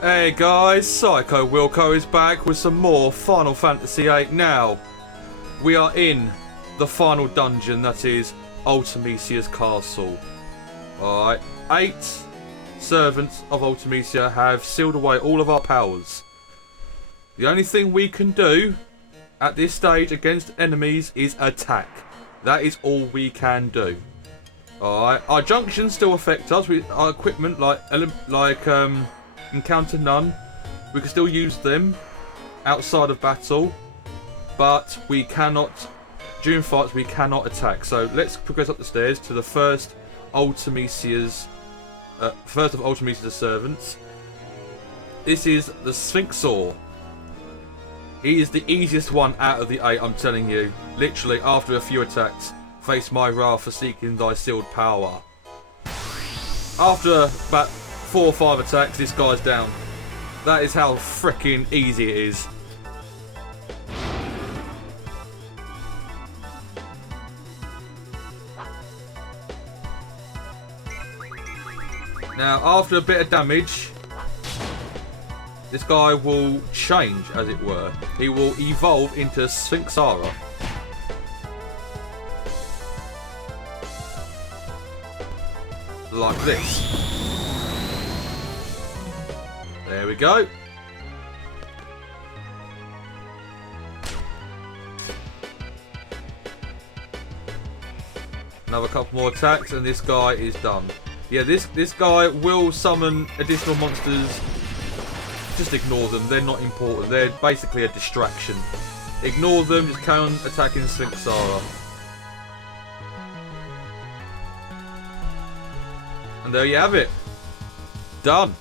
Hey guys, Psycho Wilco is back with some more Final Fantasy VIII now. We are in the final dungeon, that is Ultimecia's castle. Alright, 8 servants of Ultimecia have sealed away all of our powers. The only thing we can do at this stage against enemies is attack. That is all we can do. Alright, our junctions still affect us with our equipment like Encounter None. We can still use them outside of battle, but we cannot, during fights, we cannot attack. So let's progress up the stairs to the first of Ultimecia's servants. This is the Sphinxor. He is the easiest one out of the 8, I'm telling you. Literally, after a few attacks, face my wrath for seeking thy sealed power. After about 4 or 5 attacks, this guy's down. That is how freaking easy it is. Now, after a bit of damage, this guy will change, as it were. He will evolve into Sphinxara. Like this. There we go. Another couple more attacks and this guy is done. Yeah, this guy will summon additional monsters. Just ignore them, they're not important. They're basically a distraction. Ignore them, just carry on attacking Sphinxara. And there you have it. Done.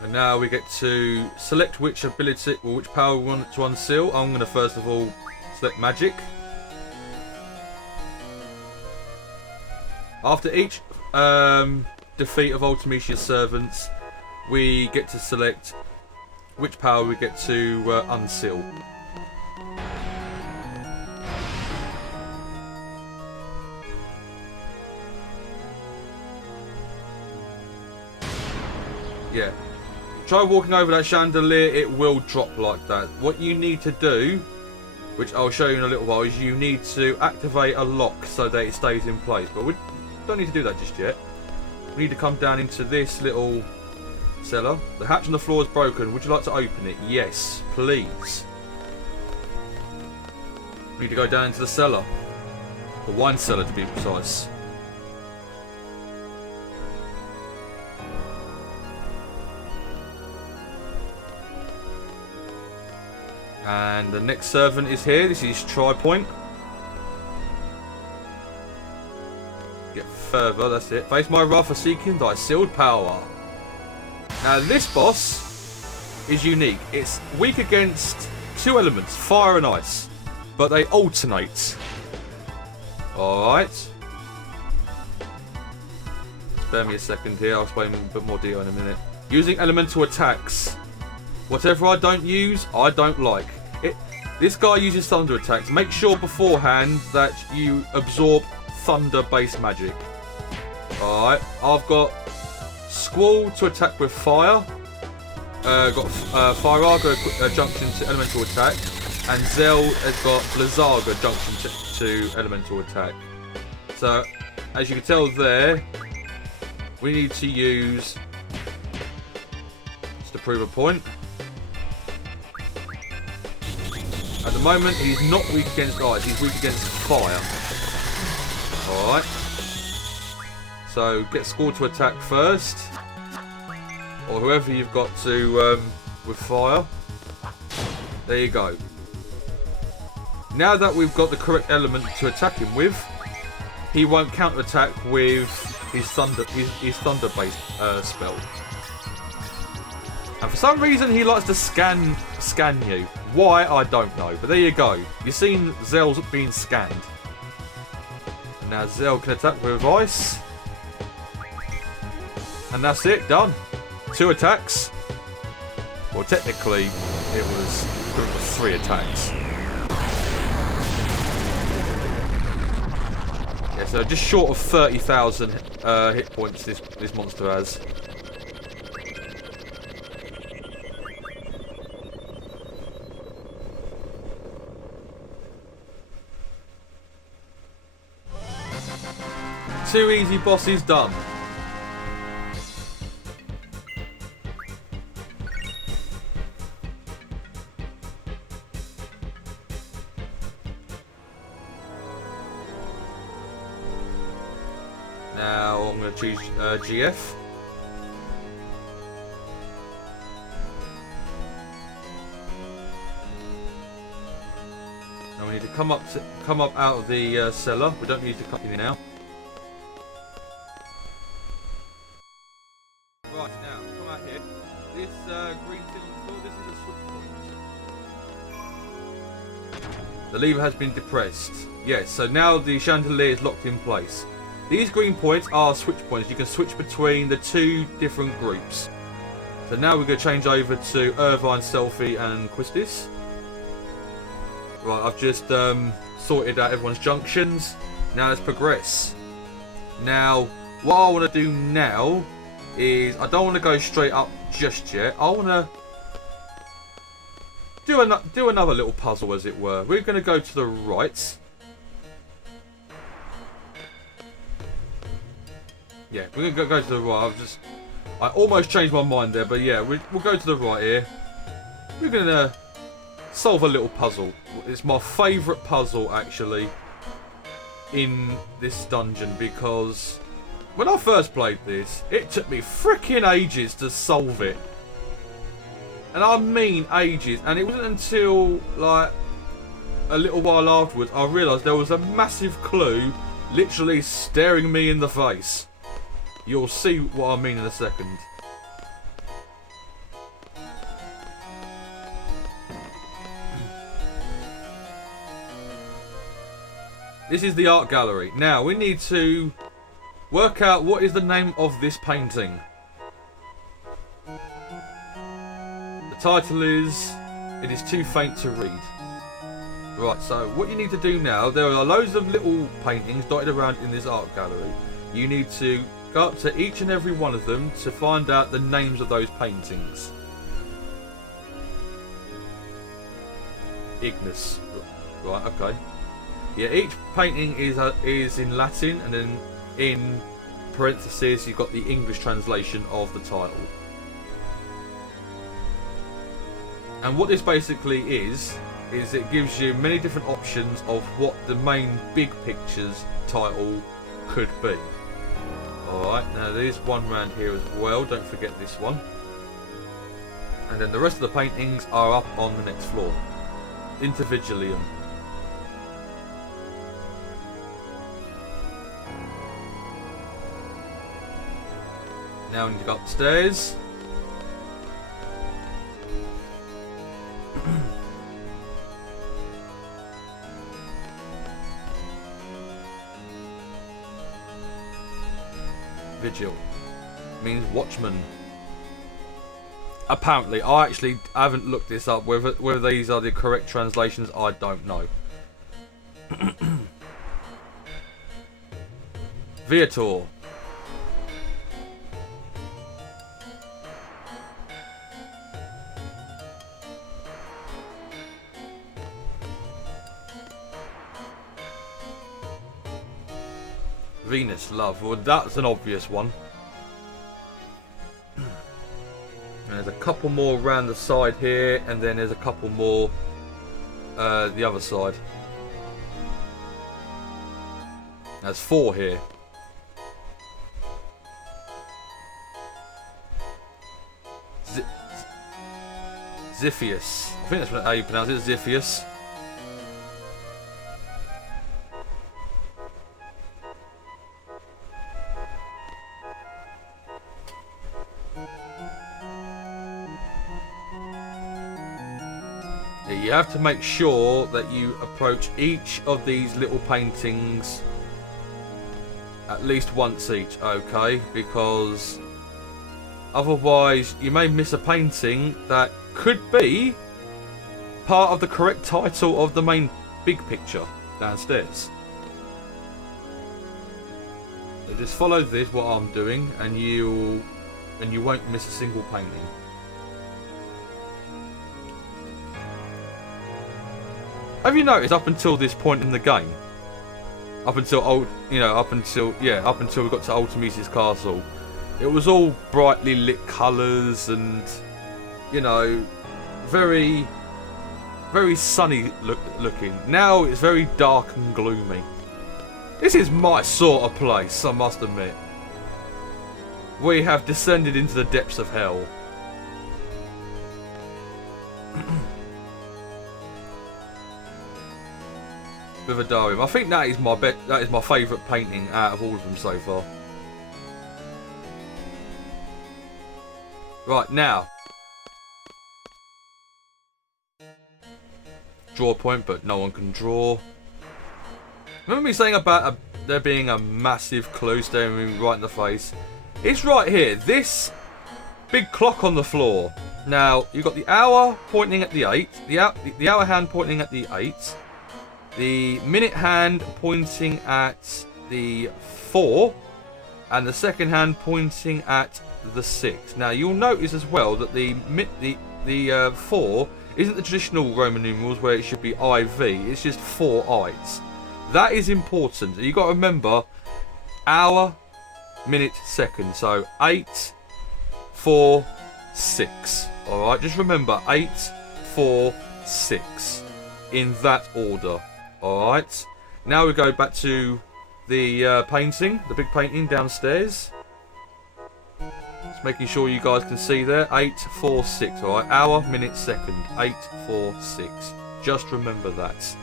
And now we get to select which ability or which power we want to unseal. I'm going to first of all select magic. After each defeat of Ultimecia's servants, we get to select which power we get to unseal. Yeah. Try walking over that chandelier, it will drop like that. What you need to do, which I'll show you in a little while, is you need to activate a lock so that it stays in place. But we don't need to do that just yet. We need to come down into this little cellar. The hatch on the floor is broken. Would you like to open it? Yes, please. We need to go down into the cellar. The wine cellar, to be precise. And the next servant is here. This is Tri-Point. Get further, that's it. Face my wrath for seeking thy sealed power. Now this boss is unique. It's weak against 2 elements, fire and ice. But they alternate. Alright. Spare me a second here, I'll explain a bit more detail in a minute. Using elemental attacks. Whatever I don't use, I don't like. This guy uses thunder attacks. Make sure beforehand that you absorb thunder-based magic. Alright, I've got Squall to attack with fire. Got Firaga junction to elemental attack. And Zell has got Blizzaga junction to elemental attack. So, as you can tell there, we need to use, just to prove a point, at the moment, he's not weak against ice, he's weak against fire. Alright. So, get Squall to attack first. Or whoever you've got to with fire. There you go. now that we've got the correct element to attack him with, he won't counter-attack with his thunder-based spell. And for some reason, he likes to scan you. Why, I don't know. But there you go. You've seen Zell's being scanned. And now Zell can attack with ice. And that's it, done. 2 attacks. Well, technically, it was 3 attacks. Yeah, so just short of 30,000 hit points this monster has. Two easy bosses done. Now I'm going to choose GF. Now we need to come up out of the cellar. We don't need to cut in now. Right, now come out here. This green thing on the floor. This is a switch point. The lever has been depressed. Yes, so now the chandelier is locked in place. These green points are switch points. You can switch between the 2 different groups. So now we're going to change over to Irvine, Selfie and Quistis. Right, I've just sorted out everyone's junctions. Now let's progress. Now, what I want to do now is, I don't want to go straight up just yet. I want to do another little puzzle, as it were. We're going to go to the right. Yeah, we're going to go to the right. I almost changed my mind there, but yeah, we'll go to the right here. We're going to solve a little puzzle. It's my favourite puzzle, actually, in this dungeon, because when I first played this, it took me freaking ages to solve it. And I mean ages. And it wasn't until, like, a little while afterwards, I realised there was a massive clue literally staring me in the face. You'll see what I mean in a second. This is the art gallery. Now, we need to work out what is the name of this painting. The title is It Is Too Faint to Read. Right, so what you need to do now, there are loads of little paintings dotted around in this art gallery. You need to go up to each and every one of them to find out the names of those paintings. Ignis. Right, okay. Yeah, each painting is in Latin, and then in parentheses you've got the English translation of the title. And what this basically is it gives you many different options of what the main big picture's title could be. Alright, now there's one round here as well, don't forget this one. And then the rest of the paintings are up on the next floor. Intervigilium. Now we need to go upstairs. Vigil means watchman. Apparently, I actually haven't looked this up. Whether these are the correct translations, I don't know. Viator. Venus, love. Well, that's an obvious one. And there's a couple more around the side here, and then there's a couple more the other side. There's 4 here. Ziphius. I think that's how you pronounce it, Ziphius. you have to make sure that you approach each of these little paintings at least once each, okay? Because otherwise you may miss a painting that could be part of the correct title of the main big picture downstairs. So just follow this, what I'm doing, and you won't miss a single painting. Have you noticed up until this point in the game, up until we got to Ultimecia's castle, it was all brightly lit colours and, you know, very, very sunny looking. Now it's very dark and gloomy. This is my sort of place, I must admit. We have descended into the depths of hell. VIII. I think that is my favourite painting out of all of them so far. Right, now. Draw a point, but no one can draw. Remember me saying about there being a massive clue staring me right in the face? It's right here. This big clock on the floor. Now, you've got the hour pointing at the 8. The hour hand pointing at the 8. The minute hand pointing at the 4. And the second hand pointing at the 6. Now, you'll notice as well that the 4 isn't the traditional Roman numerals where it should be IV. It's just 4 I's. That is important. You've got to remember hour, minute, second. So 8, 4, 6. Alright, just remember 8, 4, 6. In that order. Alright. Now we go back to the painting, the big painting downstairs. Just making sure you guys can see there. 8, 4, 6. Alright, hour, minute, second. 8, 4, 6. Just remember that.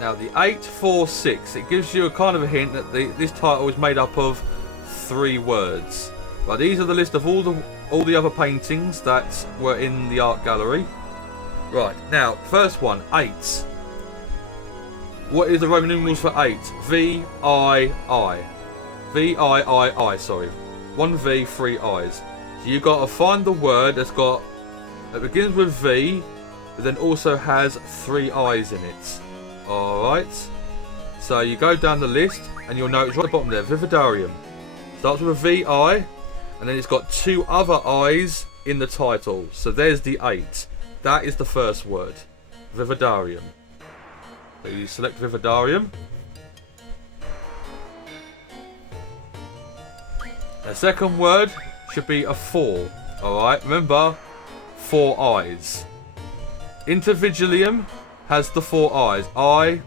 Now the 8, 4, 6, it gives you a kind of a hint that this title is made up of 3 words. Right, these are the list of all the other paintings that were in the art gallery. Right, now first one, 8. What is the Roman numerals for 8? V-I-I. V-I-I-I, sorry. 1 V, 3 I's. So you've got to find the word that begins with V, but then also has 3 I's in it. Alright, so you go down the list and you'll notice right at the bottom there, VIII. Starts with a V-I, and then it's got 2 other I's in the title. So there's the 8. That is the first word, VIII. So you select VIII. The second word should be a 4. Alright, remember, 4 I's. Intervigilium has the 4 I's. I.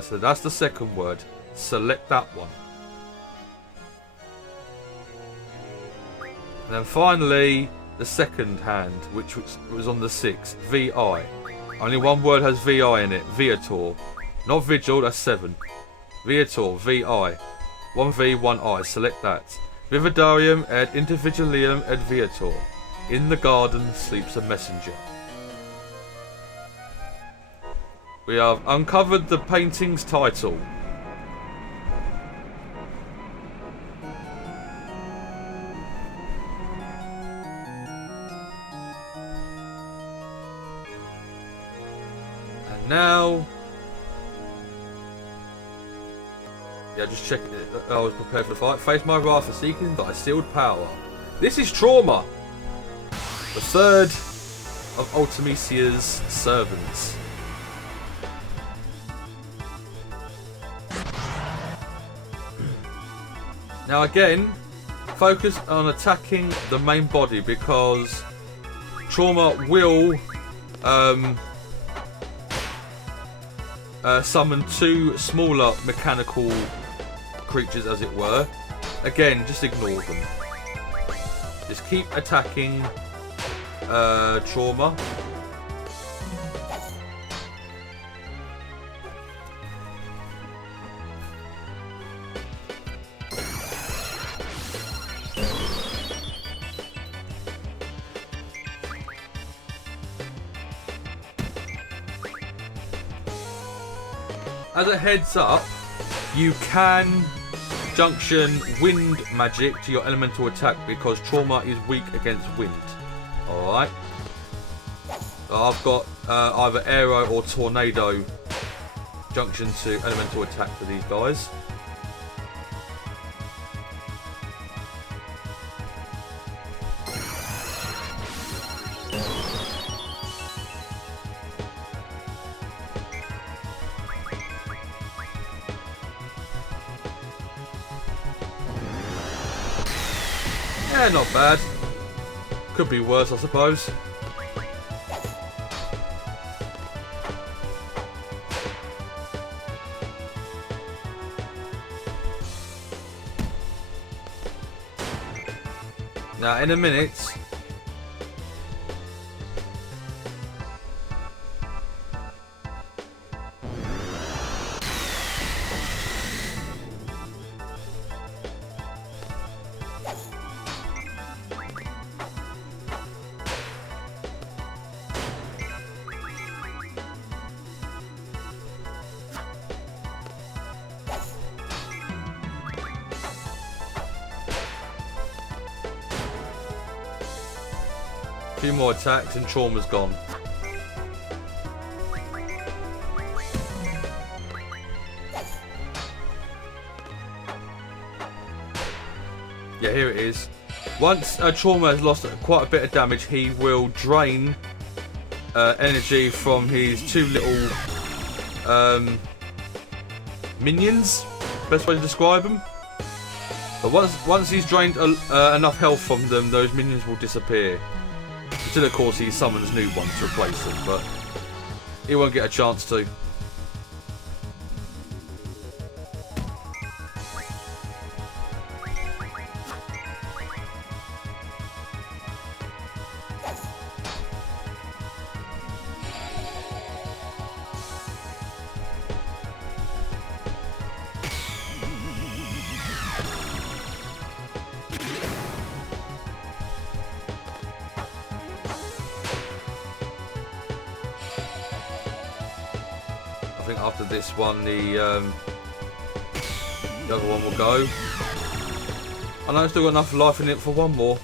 So that's the second word. Select that one. And then finally, the second hand, which was on the 6. VI. Only one word has VI in it. Viator. Not vigil, that's 7. Viator. VI. 1 V, 1 I. Select that. Vividarium et intervigilium et viator. In the garden sleeps a messenger. We have uncovered the painting's title. And now... yeah, just check it. I was prepared for the fight. Face my wrath for seeking thy sealed power. This is Trauma, the third of Ultimecia's servants. Now again, focus on attacking the main body because Trauma will summon 2 smaller mechanical creatures, as it were. Again, just ignore them. Just keep attacking trauma. As a heads up, you can junction wind magic to your elemental attack because trauma is weak against wind. Alright. I've got either arrow or tornado junction to elemental attack for these guys. Yeah, not bad. Could be worse, I suppose. Now, in a minute, a few more attacks and trauma's gone. Yeah, here it is. Once trauma has lost quite a bit of damage, he will drain energy from his two little minions. Best way to describe them. But once he's drained enough health from them, those minions will disappear. Until, of course, he summons new ones to replace them, but he won't get a chance to. I think after this one, the other one will go. I know I've still got enough life in it for one more.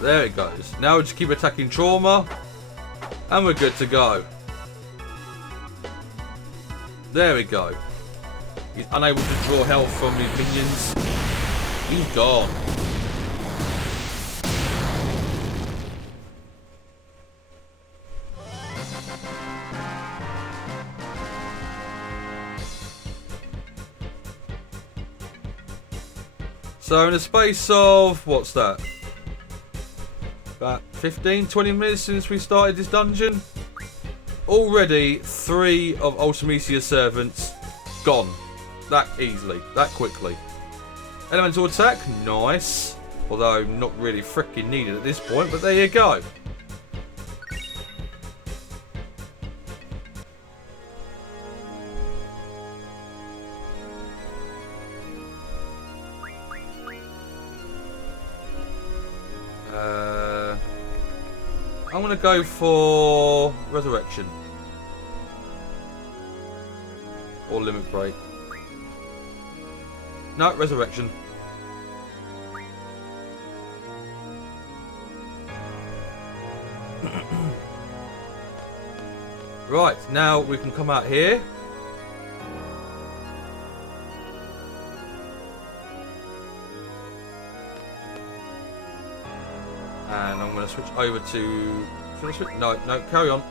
There it goes. Now we just keep attacking trauma, and we're good to go. There we go. He's unable to draw health from his minions. He's gone. So in the space of, what's that? About 15-20 minutes since we started this dungeon. Already 3 of Ultimecia's servants gone. That easily, that quickly. Elemental attack, nice. Although not really freaking needed at this point, but there you go. I'm going to go for Resurrection. Or Limit Break. No, Resurrection. Right, now we can come out here. And I'm going to switch over to... Should I switch? No, carry on.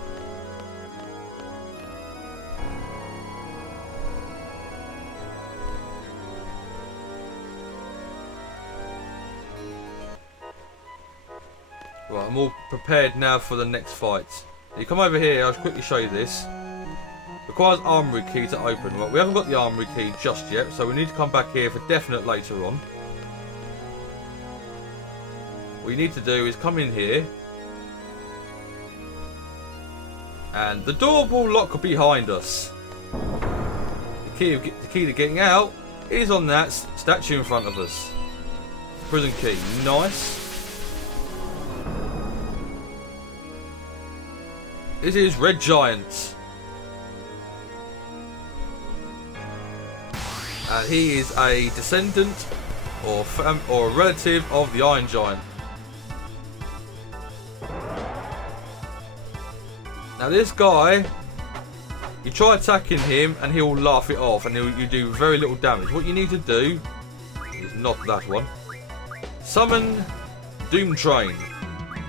Right, I'm all prepared now for the next fight. You come over here, I'll quickly show you this. Requires armory key to open. Right, we haven't got the armory key just yet, so we need to come back here for definite later on. What you need to do is come in here. And the door will lock behind us. The key to getting out is on that statue in front of us. Prison key, nice. This is Red Giant. And he is a descendant or a relative of the Iron Giant. Now this guy, you try attacking him and he'll laugh it off and you do very little damage. What you need to do is not that one. Summon Doom Train.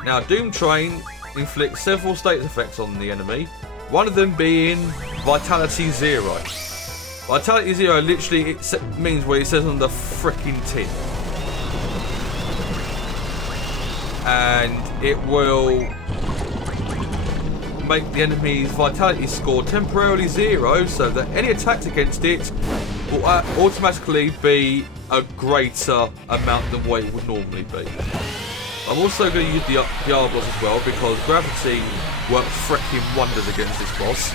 Now Doom Train inflicts several status effects on the enemy. One of them being Vitality 0. Vitality 0 literally means what it says on the frickin' tin. And it will make the enemy's vitality score temporarily 0 so that any attacks against it will automatically be a greater amount than what it would normally be. I'm also going to use the Diablos as well because gravity works freaking wonders against this boss.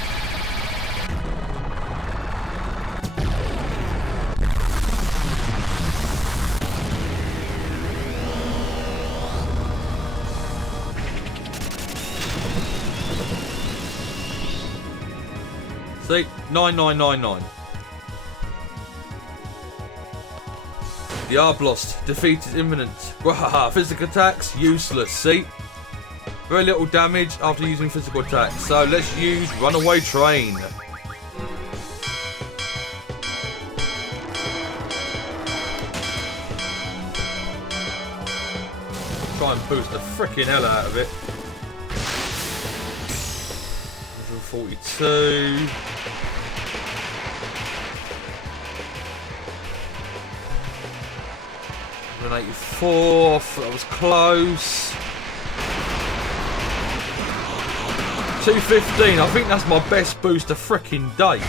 See? 9999. Diablos, defeat is imminent. Physical attacks, useless. See? Very little damage after using physical attacks. So let's use Runaway Train. Try and boost the freaking hell out of it. 142. 184, that was close. 215, I think that's my best boost of frickin' day.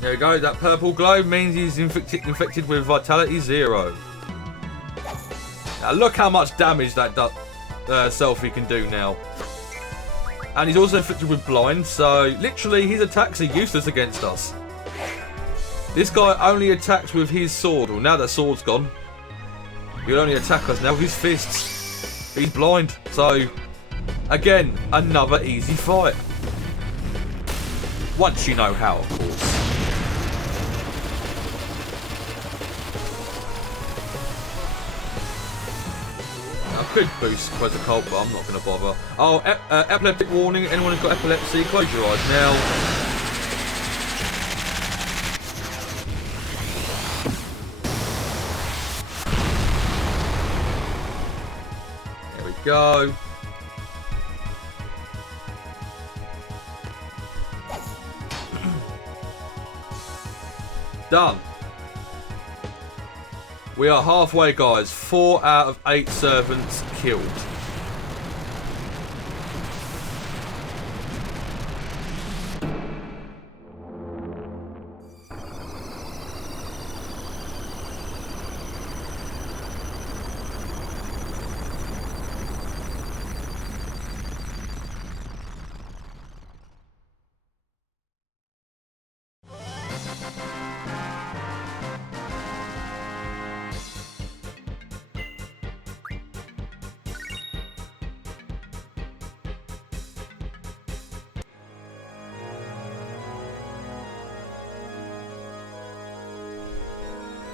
There we go, that purple glow means he's infected with Vitality 0. Now look how much damage that selfie can do now. And he's also inflicted with blind, so literally his attacks are useless against us. This guy only attacks with his sword. Well, now that sword's gone, he'll only attack us now with his fists. He's blind, so again, another easy fight. Once you know how, of course. I could boost Quetzalcoatl, but I'm not going to bother. Oh, epileptic warning. Anyone who's got epilepsy, close your eyes now. There we go. Done. We are halfway, guys. 4 out of 8 servants killed.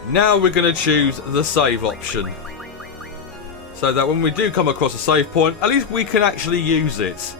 Now we're going to choose the save option. So that when we do come across a save point, at least we can actually use it.